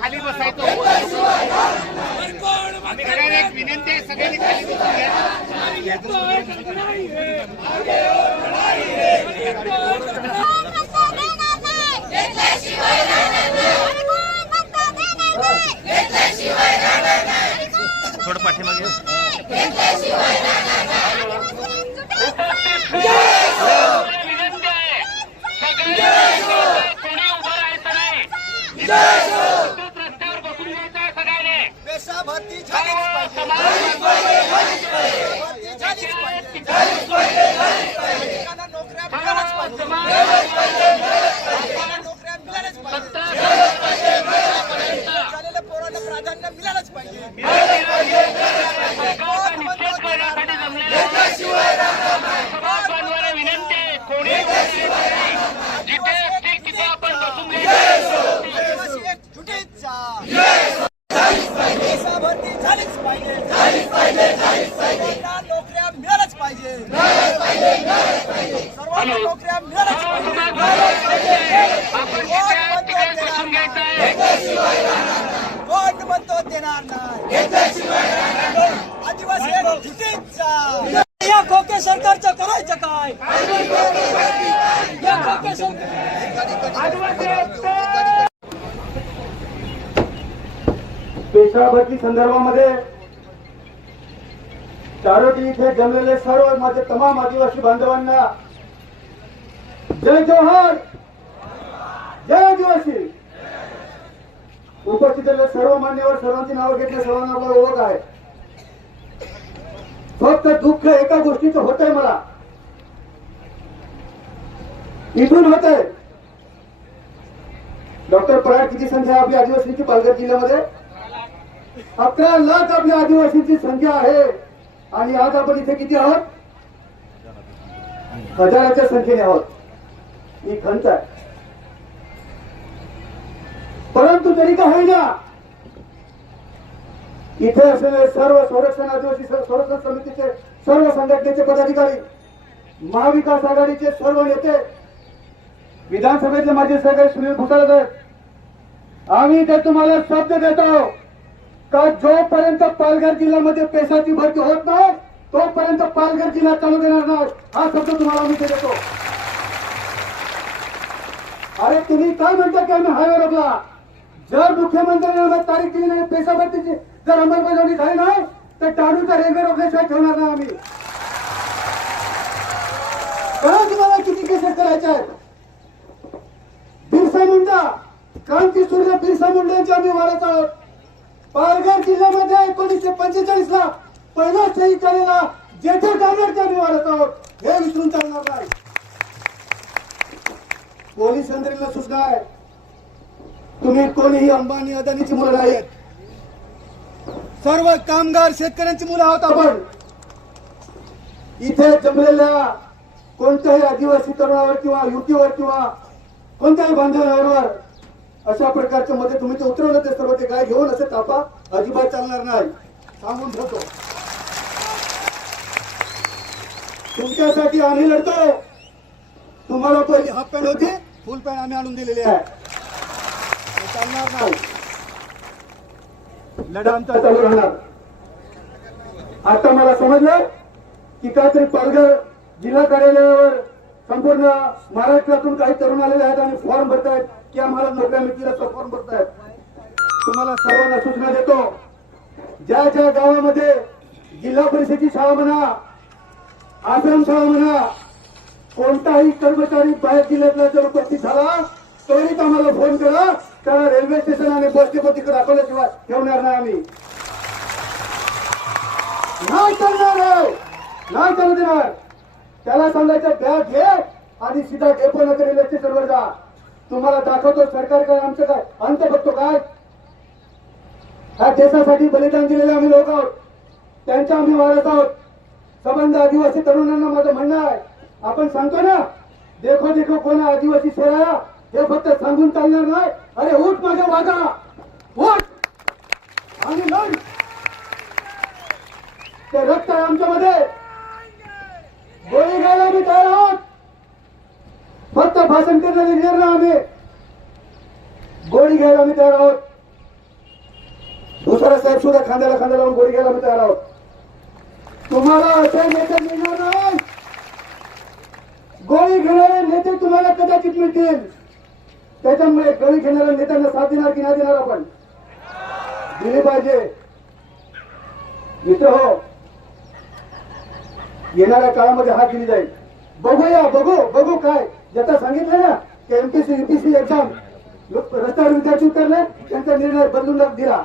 खाली बसायचो. एक विनंती आहे, सगळ्यांनी खाली बसून थोडं पाठीमागे. प्राधान्य मिळालंच पाहिजे. देशाभरती झालीच पाहिजे. सर्वांना नोकऱ्या मिळालंच पाहिजे. सर्वांना नोकऱ्या मिळालंच पाहिजे. कोण म्हणतो देणार नाही. आदिवासी झुटीचा. या खोके सरकारचं करायचं काय. या खोके पेशा भरती संदर्भामध्ये चारोटी इथे जमलेले सर्व माझे तमाम आदिवासी बांधवांना जय जोहार, जय आदिवासी. उपस्थित सर्व मान्यवर, सर्वांची नावं घेतले, सर्वांना आपला ओळख आहे. फक्त दुःख एका गोष्टीचं होतंय, मला इथून होतंय. डॉक्टर पराड, किती संख्या आहे आपली आदिवासींची पालघर जिल्ह्यामध्ये? 11 लाख आपल्या आदिवासींची संख्या आहे. आणि आज आपण इथे किती आहोत? हजाराच्या संख्येने आहोत. ही खंत आहे. परंतु तरी का होईना, इथे असलेले सर्व संरक्षण आदिवासी संरक्षण समितीचे सर्व संघटनेचे पदाधिकारी, महाविकास आघाडीचे सर्व नेते, विधानसभेतले माझे सहकारी सुनील भुसावळ साहेब, आम्ही ते तुम्हाला शब्द देतो का जोपर्यंत पालघर जिल्ह्यामध्ये पेशाची भरती होत नाही तोपर्यंत पालघर जिल्हा चालू देणार नाही. हा शब्द तुम्हाला आम्ही देतो. अरे तुम्ही काय म्हणता की आम्ही हायवे रोखला? जर मुख्यमंत्र्यांनी तारीख दिली नाही, पेशा भरतीची जर अंमलबजावणी झाली नाही तर टाळूचा रेल्वे रोखल्याशिवाय ठेवणार नाही आम्ही. कळा तुम्हाला किती केसेस करायच्या आहेत. बिरसा मुंडा, क्रांती सूर्य बिरसा मुंडांच्या आम्ही वारस आहोत. पालघर जिल्ह्यामध्ये 1945 ला पहिला शहीद झालेला जेठे डांगरच्या आम्ही वारस आहोत. हे विसरून चालणार नाही. पोलीस यंत्रणेला सूचना आहे, तुम्ही कोणीही अंबानी अदानीची मुलं नाहीत. सर्व कामगार शेतकऱ्यांची मुलं आहोत आपण. इथे जमलेल्या कोणत्याही आदिवासी तरुणावर किंवा युवतीवर किंवा कोणत्याही बांधवांवर अशा प्रकारच्या मध्ये तुम्ही ते उतरवलं ते सर्व ते काय घेऊन असे तापा अजिबात चालणार नाही. सांगून ठेवतो, तुमच्यासाठी आम्ही लढतो. तुम्हाला पहिली हाफ पॅन्ट होती, फुल पॅन्ट आम्ही आणून दिलेली आहे. चालणार नाही. लढा आमचा चालू राहणार. आता मला समजलं की काहीतरी पालघर जिल्हा कार्यालयावर संपूर्ण महाराष्ट्रातून काही तरुण आलेले आहेत आणि फॉर्म भरतायत की आम्हाला नोकऱ्या मिळतील असं फॉर्म भरतायत. तुम्हाला सर्वांना सूचना देतो, ज्या ज्या गावामध्ये जिल्हा परिषदेची शाळा म्हणा, आश्रम शाळा म्हणा, कोणताही कर्मचारी बाहेर जिल्ह्यातला जर उपस्थित झाला त्वरित आम्हाला फोन करा. त्याला रेल्वे स्टेशन आणि बस डेपो तिकडे दाखवल्याशिवाय ठेवणार नाही आम्ही. नाही चालणार आहे, नाही चालू देणार. त्याला सांगायचं बॅग घे आणि सीधा डेपो नगर रेल्वे स्टेशनवर जा. तुम्हाला दाखवतो सरकार काय आमचं काय अंत बघतो काय. ह्या देशासाठी बलिदान दिलेले आम्ही लोक आहोत, त्यांच्या आम्ही वारस आहोत. संबंध आदिवासी तरुणांना माझं म्हणणं आहे, आपण सांगतो ना देखो देखो कोण आदिवासी शेरा, हे फक्त सांगून चालणार नाही. अरे उठ माझ्या वागा, उठ आणि लढ. ते रक्त आहे आमच्यामध्ये, गोळी घ्यायला आम्ही तयार आहोत. फक्त भाषण करणारे निर्णय आम्ही. गोळी घ्यायला आम्ही तयार आहोत. दुसरा साहेब सुद्धा खांद्याला खांदा लावून गोळी घ्यायला आम्ही तयार आहोत. तुम्हाला असे नेते मिळणार नाही. गोळी घेणारे नेते तुम्हाला कदाचित मिळतील. त्याच्यामुळे गोळी घेणाऱ्या नेत्यांना साथ देणार की नाही देणार आपण दिली पाहिजे. मित्र हो, येणाऱ्या काळामध्ये हात दिली जाईल. बघूया बघू काय ज्याचा सांगितलं ना की एमपीसी युपीसी एक्झाम रस्त्यावर विद्यार्थी उतरले त्यांचा निर्णय बदलून दिला.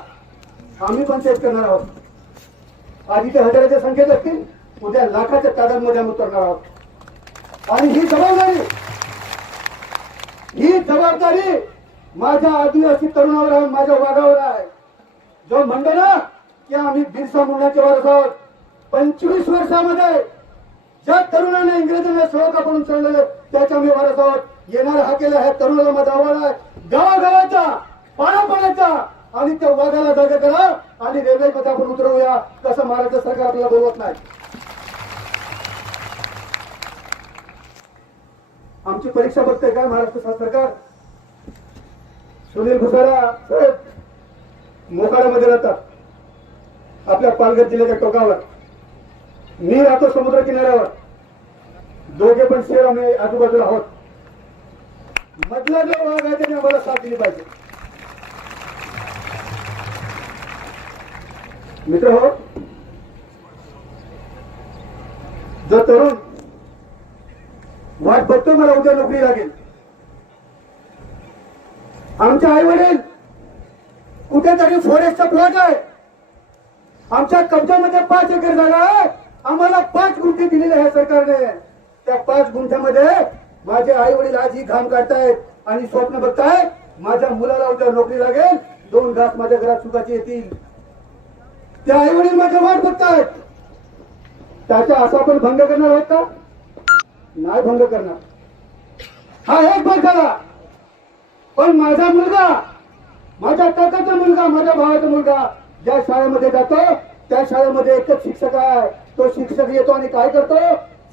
आम्ही पण तेच करणार आहोत. आधी ते हजाराच्या संख्येत असतील, उद्या लाखाच्या तादांमध्ये आम्ही उतरणार आहोत. आणि ही जबाबदारी माझ्या आदिवासी तरुणावर आहे, माझ्या वाघावर आहे. जो म्हणतो ना की आम्ही बिरसा मुंडाचे वारस आहोत. 25 वर्षामध्ये ज्या तरुणाने इंग्रजांना सळका पडून चढलेले त्याच्या आम्ही वारस आहोत. येणारा हा केला ह्या तरुणाला माझा आव्हान आहे. गावागावाचा पाण्याचा आणि त्या वाघाला जागा करा आणि रेल्वेमध्ये आपण उतरवूया. कसं महाराष्ट्र सरकार आपल्याला बोलवत नाही. आमची परीक्षा बघते काय महाराष्ट्र सरकार. सुनील घुसारा साहेब मोकाड्यामध्ये राहतात, आपल्या पालघर जिल्ह्याच्या टोकावर. मी राहतो समुद्र किनाऱ्यावर. दोघे पण शेर आम्ही आजूबाजूला आहोत. मधला जो भाग आहे त्याने आम्हाला साथ दिली पाहिजे. मित्र हो, जो तरुण वाट बघतोय मला उद्या नोकरी लागेल. आमचे आई वडील कुठेतरी फॉरेस्टचा प्लॉट आहे. आमच्या कब्जामध्ये 5 एकर जागा आहे. आम्हाला 5 गुंठे दिलेले आहे सरकारने. त्या 5 गुंठ्यामध्ये माझे आई वडील आज ही घाम काढतायत आणि स्वप्न बघतायत माझ्या मुलाला उद्या नोकरी लागेल, 2 घास माझ्या घरात सुखाचे येतील. त्या आई वडील माझ्या वाट बघतायत. त्याचा असा पण भंग करणार आहोत का? नाही भंग करणार. हा एक भाग झाला. पण माझा मुलगा, माझ्या काकाचा मुलगा, माझ्या भावाचा मुलगा ज्या शाळेमध्ये जातो त्या शाळेमध्ये एकच शिक्षक आहे. तो शिक्षक येतो आणि काय करतो,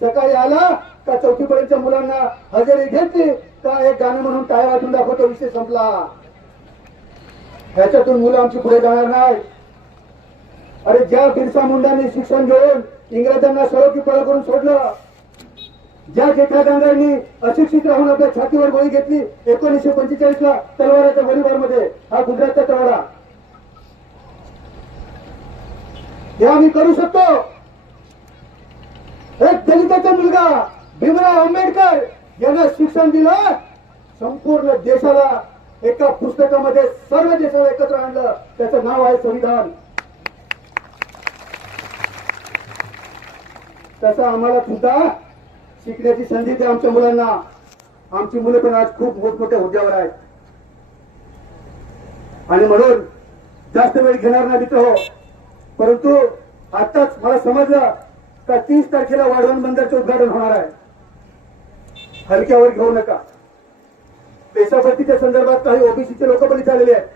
सकाळी आला का 4थी पर्यंतच्या मुलांना हजेरी घेतली का एक गाणं म्हणून टाळ्या वाजून दाखवतो, विषय संपला. ह्याच्यातून मुलं आमची पुढे जाणार नाही. अरे ज्या बिरसा मुंडांनी शिक्षण घेऊन इंग्रजांना सळकी पळ करून सोडलं, ज्या जेठागांधांनी अशिक्षित राहून आपल्या छातीवर गोळी घेतली 1945 ला तलवाराच्या गोळीबारमध्ये, हा गुजरातचा तलवारा, हे आम्ही करू शकतो. एक दलिताचा मुलगा भीमराव आंबेडकर यांना शिक्षण दिलं. संपूर्ण देशाला एका पुस्तकामध्ये सर्व देशाला एकत्र आणलं. त्याचं नाव आहे संविधान. तसं आम्हाला सुद्धा शिकण्याची संधी द्या आमच्या मुलांना. आमची मुलं पण आज खूप मोठमोठ्या हुद्द्यावर आहेत. आणि म्हणून जास्त वेळ घेणार नाही मित्र हो. परंतु आताच मला समजलं का 30 तारखेला वाढवण बंदरचं उद्घाटन होणार आहे. हलक्यावर घेऊ नका. पेशा भरतीच्या संदर्भात काही ओबीसीचे लोक पण इथे आलेले आहेत.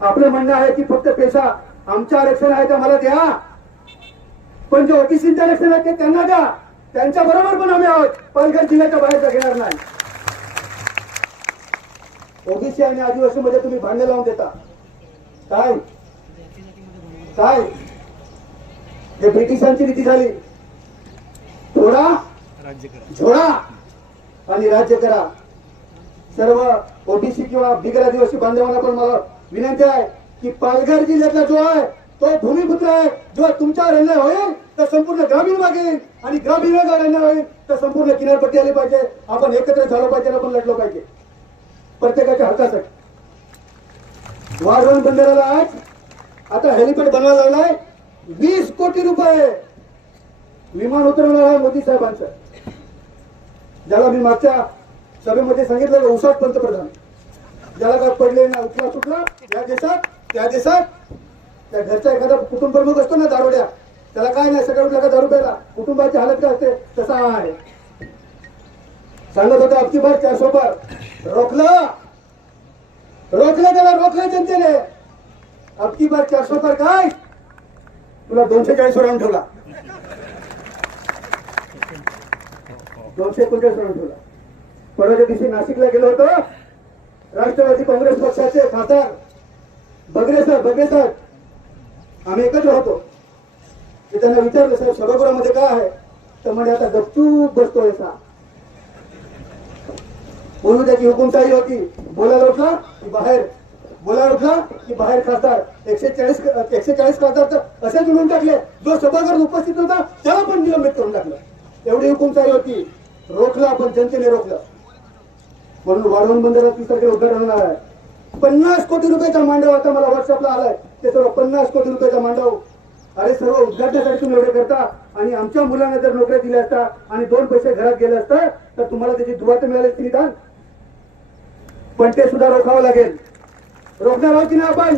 आपलं म्हणणं आहे की फक्त पेशा आमचं आरक्षण आहे ते मला द्या, पण जे ओबीसीचं आरक्षण आहे ते त्यांना द्या. त्यांच्या बरोबर पण आम्ही आहोत. पालघर जिल्ह्याच्या बाहेरचा घेणार नाही. ओबीसी आणि आदिवासी मध्ये तुम्ही भांडे लावून देता. काय काय हे ब्रिटिशांची नीती झाली. थोडा झोडा आणि राज्य करा. सर्व ओबीसी किंवा बिगर आदिवासी बांधवांना पण मला विनंती आहे की पालघर जिल्ह्यातला जो आहे तो भूमिपुत्र आहे. जेव्हा तुमच्यावर अन्याय होईल तर संपूर्ण ग्रामीण मागेल आणि ग्रामीण भागावर अन्याय होईल तर संपूर्ण किनारपट्टी आली पाहिजे. आपण एकत्र झालो पाहिजे, आपण लढलो पाहिजे प्रत्येकाच्या हक्कासाठी. वाढवण बंदराला आज आता हेलिपॅड बनवायला लागलाय. 20 कोटी रुपये विमान उतरवणार आहे मोदी साहेबांचं. ज्याला मी मागच्या सभेमध्ये सांगितलं की उसाट पंतप्रधान, ज्याला काय पडले ना उठला सुटला या देशात त्या देशात. त्या घरचा एखादा कुटुंब प्रमुख असतो ना दारोड्या, त्याला काय नाही सगळं उठला का दारू प्यायला, कुटुंबाची हालत काय असते तसा आहे. सांगत होता अबकी बार 400 पार रोखलं त्याला, रोखलं जनतेने. अबकी बार 400 पार काय तुला 240 वर आणून ठेवला, 239 वर आणून ठेवला. परवाच्या दिवशी नाशिकला गेलो होतो राष्ट्रवादी काँग्रेस पक्षाचे खासदार बगरे साहेब आम्ही एकत्र होतो. ते त्यांना विचारलं, साहेब सभागृहामध्ये काय आहे? तर म्हणजे आता गपचूप बसतोय असा. पूर्वी त्याची हुकुमशाही होती, बोलायला उठला की बाहेर, बोलायला उठला की बाहेर. खासदार 140 खासदार तर असे निवडून टाकले, जो सभागृहात उपस्थित होता त्याला पण निलंबित करून टाकलं. एवढी हुकुमशाही होती. रोखला, पण जनतेने रोखलं. म्हणून वाढवण बंदरात 30 तारखेला उद्घाटन होणार आहे. 50 कोटी रुपयाचा मांडव आता मला व्हॉट्सअपला आलाय. ते सर्व 50 कोटी रुपयाचा मांडव. अरे सर्व उद्घाटनासाठी तुम्ही एवढे करता, आणि आमच्या मुलांना जर नोकऱ्या दिल्या असता आणि 2 पैसे घरात गेले असतं तर तुम्हाला त्याची दुवा तर मिळाली असती निदान. पण ते सुद्धा रोखावं लागेल. रोखणार आहोत की नाही आपण?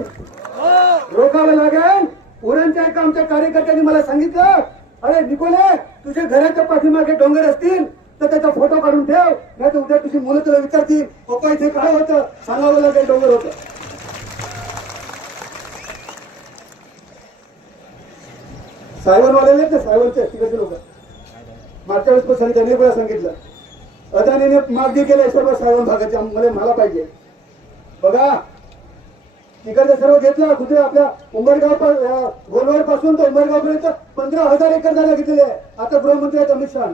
रोखावं लागेल. उरणच्या एका आमच्या कार्यकर्त्यांनी मला सांगितलं, अरे निकोले, तुझ्या घराच्या पाठीमागे डोंगर असतील तर त्याचा फोटो काढून ठेव, नाही तर उद्या तुझी मुलं तुला विचारतील, पप्पा इथे काय होतं, सांगावं लागेल डोंगर होतं. सायवनवाले ते सायवनचे तिकडचे लोक मागच्या वेळेस पण त्यांनी पण सांगितलं, अदानीने मागणी केली सर्व सायवन भागाच्या, मला पाहिजे. बघा तिकडचं सर्व घेतलं. गुजरात आपल्या उंबरगाव गोलवाड पासून तर उंबरगाव पर्यंत 15,000 एकर जागा घेतलेली आहे. आता गृहमंत्री आहेत अमित शहा.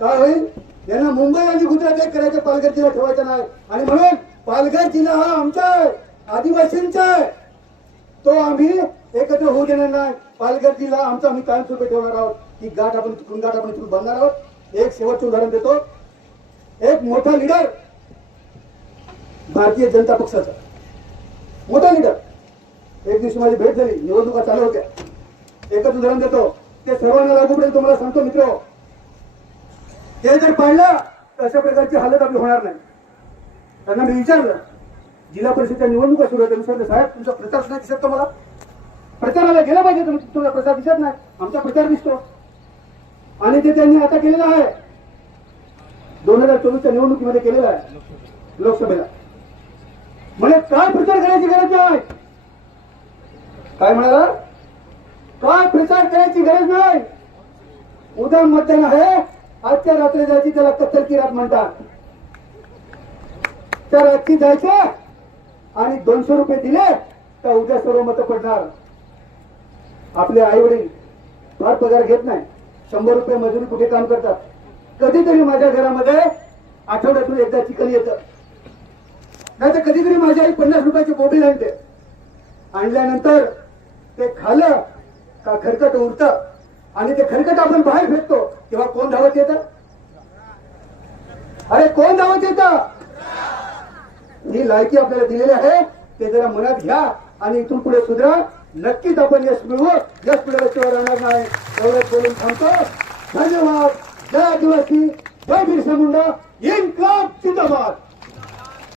काय होईल? यांना मुंबई आणि गुजरात एक करायचं, पालघर जिल्हा ठेवायचा नाही. आणि म्हणून पालघर जिल्हा हा आमचा आहे, आदिवासींचा आहे. तो आम्ही एकत्र होऊ देणार नाही. पालघर जिल्हा आमचा आम्ही कायमस्वरूपी ठेवणार आहोत. ही गाठ आपण इथून बांधणार आहोत. एक शेवटचं उदाहरण देतो. एक मोठा लीडर भारतीय जनता पक्षाचा मोठा लीडर, एक दिवशी माझी भेट झाली, निवडणुका चालू होत्या. एकच उदाहरण देतो, ते सर्वांना लागू पडेल तुम्हाला सांगतो मित्र. ते जर पाळलं तर अशा प्रकारची हालत आपली होणार नाही. त्यांना मी विचारलं, जिल्हा परिषदेच्या निवडणुका सुरू होत्या, विचारलं साहेब तुमचा प्रचार नाही दिसत का? मला प्रचाराला गेला पाहिजे, तुमचा प्रचार दिसत नाही. आमचा प्रचार दिसतो. आणि ते त्यांनी आता केलेला आहे, 2024च्या निवडणुकीमध्ये केलेला आहे लोकसभेला. म्हणजे काय प्रचार करायची गरज नाही. काय म्हणाला? काय प्रचार करायची गरज नाही. उद्या मतदान आहे, आजच्या रात्री जायची, त्याला कत्तल की रात म्हणतात. त्या रात्री जायचं आणि 200 रुपये दिले तर उद्या सर्व मतं पडणार. आपले आई वडील फार पगार घेत नाही, 100 रुपये मजुरी कुठे काम करतात. कधीतरी माझ्या घरामध्ये आठवड्यातून एकदा चिकन येतं, नाही तर कधीतरी माझी आई 50 रुपयाची बोबी आणते. आणल्यानंतर ते खाल्लं का खरकट उरतं, आणि ते खरकट आपण बाहेर फेकतो, तेव्हा कोण धावत येतं? अरे कोण धावत येतं? ही लायकी आपल्याला दिलेली आहे, ते जरा मनात घ्या आणि इथून पुढे सुधरा. नक्कीच आपण यश मिळवू. यश मिळवल्याशिवाय राहणार नाही. एवढंच बोलून थांबतो. धन्यवाद. जय आदिवासी, जय बिरसा मुंडा, इन्क्लाब जिंदाबाद.